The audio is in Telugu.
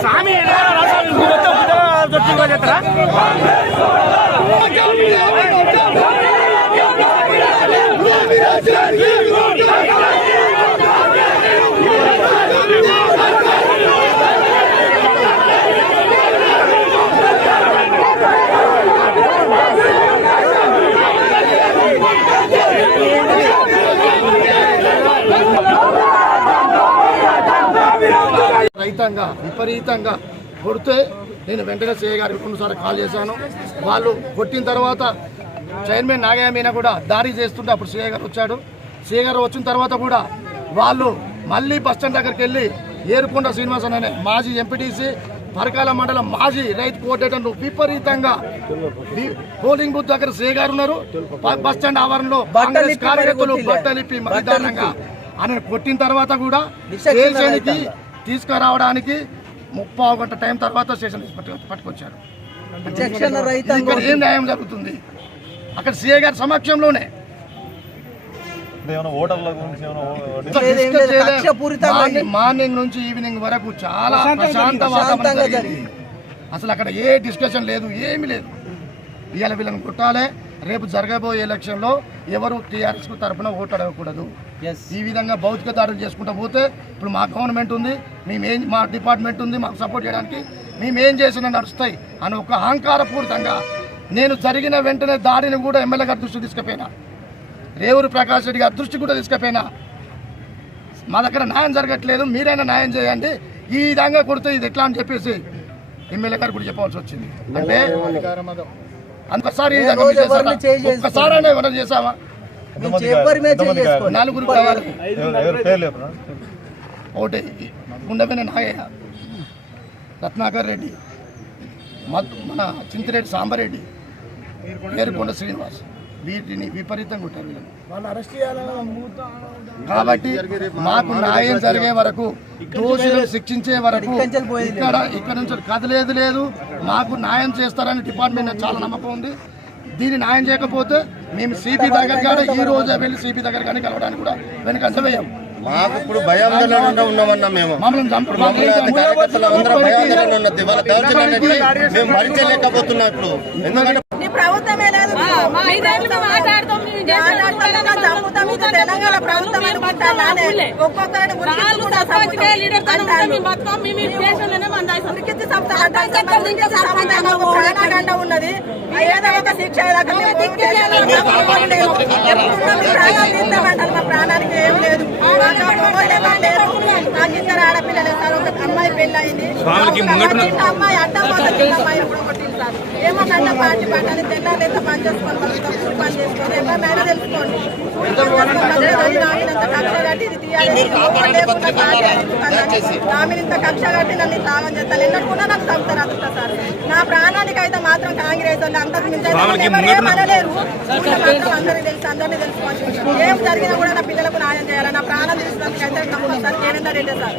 స్వామి చెప్తారా? రైతంగా విపరీతంగా కొడితే నేను వెంటనే సీఏ గారికి రెండుసార్లు కాల్ చేశాను. వాళ్ళు కొట్టిన తర్వాత చైర్మన్ నాగయ్య మీన కూడా దాడి చేస్తుంటే అప్పుడు సీఏ గారు వచ్చాడు. సీఏ గారు వచ్చిన తర్వాత కూడా వాళ్ళు మళ్ళీ బస్ స్టాండ్ దగ్గరికి వెళ్ళి ఏరుకొండ శ్రీనివాసన్ అనే మాజీ ఎంపీటీసీ పరకాల మండలం మాజీ రైతు కోటేటర్లు విపరీతంగా పోలింగ్ బూత్ దగ్గర సీఏ గారు ఉన్నారు. బ- బస్ స్టాండ్ ఆవరణలో కాంగ్రెస్ కార్యకర్తలు బట్టలిప్పి మరి దారుణంగా ఆయన కొట్టిన తర్వాత కూడా తీసుకురావడానికి ముప్పావు గంట టైం తర్వాత స్టేషన్ పట్టు- పట్టుకొచ్చారు. ఇక్కడ ఏం న్యాయం జరుగుతుంది? అక్కడ సీఏ గారి సమక్షంలోనే. మార్నింగ్ నుంచి ఈవినింగ్ వరకు చాలా ప్రశాంత వాతావరణం అసలు అక్కడ ఏ డిస్కషన్ లేదు ఏమీ లేదు. ఇవాళ వీళ్ళని కొట్టాలి రేపు జరగబోయే ఎలక్షన్లో ఎవరు టీఆర్ఎస్ తరఫున ఓటు అడగకూడదు. ఈ విధంగా భౌతిక దాడులు చేసుకుంటూ పోతే ఇప్పుడు మా గవర్నమెంట్ ఉంది మేమేం మా డిపార్ట్మెంట్ ఉంది మాకు సపోర్ట్ చేయడానికి మేమేం చేసినా నడుస్తాయి అని ఒక అహంకారపూరితంగా నేను జరిగిన వెంటనే దాడిని కూడా ఎమ్మెల్యే గారి దృష్టికి తీసుకుపోయినా. రేవూరు ప్రకాష్ రెడ్డి గారి దృష్టి కూడా తీసుకుపోయినా. మా దగ్గర న్యాయం జరగట్లేదు మీరైనా న్యాయం చేయండి ఈ విధంగా కొడితే ఇది ఎట్లా అని చెప్పేసి ఎమ్మెల్యే గారు కూడా చెప్పవలసి వచ్చింది. అంటే ఎవరిని? ఒక్కసారైనా. నలుగురు ఒకటి ఉండమైన నాగయ్య. రత్నాకర్ రెడ్డి. మన చింతిరెడ్డి సాంబారెడ్డి. ఏరుకొండ శ్రీనివాస్. వీటిని విపరీతంగా ఉంటారు వీళ్ళని. కాబట్టి మాకు న్యాయం జరిగే వరకు దోషులను శిక్షించే వరకు ఇక్కడి ఇక్కడ ఇక్కడ నుంచి కదలేదు లేదు. మాకు న్యాయం చేస్తారని డిపార్ట్మెంట్ చాలా నమ్మకం ఉంది. దీన్ని న్యాయం చేయకపోతే మేము సిపి దగ్గర కానీ ఈ రోజే వెళ్ళి సిపి దగ్గర కానీ కలవడానికి కూడా వెనకంత వేయం. మాకు ఇప్పుడు భయాందోళన ఉన్నామన్నా మేము. కార్యకర్తలు అందరూ భయాందోళన ఉన్నది వాళ్ళ భరించలేకపోతున్నాం ఇప్పుడు ఎందుకంటే ప్రభుత్వమే లేదు. మాట్లాడతాం, తెలంగాణ ప్రభుత్వం ఉన్నది ఏదో ఒక శిక్ష మీ ప్రాణానికి ఏం లేదు. నాకు ఇద్దరు ఆడపిల్లలు సార్. ఒక అమ్మాయి పెళ్ళి అయింది చిన్న అమ్మాయి అడ్డం ఏమన్నా పార్టీ పట్టాలి. తెల్లారి ఎంత పని కూలి పని చేసుకొని ఎవరినైనా తెలుసుకోండి కూలి పని చేసుకొని బతుకుతాం. నా మీద ఇంత కక్ష కట్టి ఇది తీయాలి లోపల లేకుండా పార్టీ ఎందుకన్నది. నా మీద ఇంత కక్ష కట్టి నన్ను త్యాగం చేస్తాను ఎన్నట్టుకున్నా నాకు చంపుతారు అందుతా సార్ నా ప్రాణానికి అయితే మాత్రం కాంగ్రెస్ వాళ్ళు అంతకు మించి మాత్రం అందరినీ తెలుసు అందరినీ తెలుసుకోవాలి ఏం జరిగినా కూడా నా పిల్లలకు న్యాయం చేయాలి నా ప్రాణం తీసినందుకు అయితే కంపల్సరీ కేనందర్ రెడ్డి సార్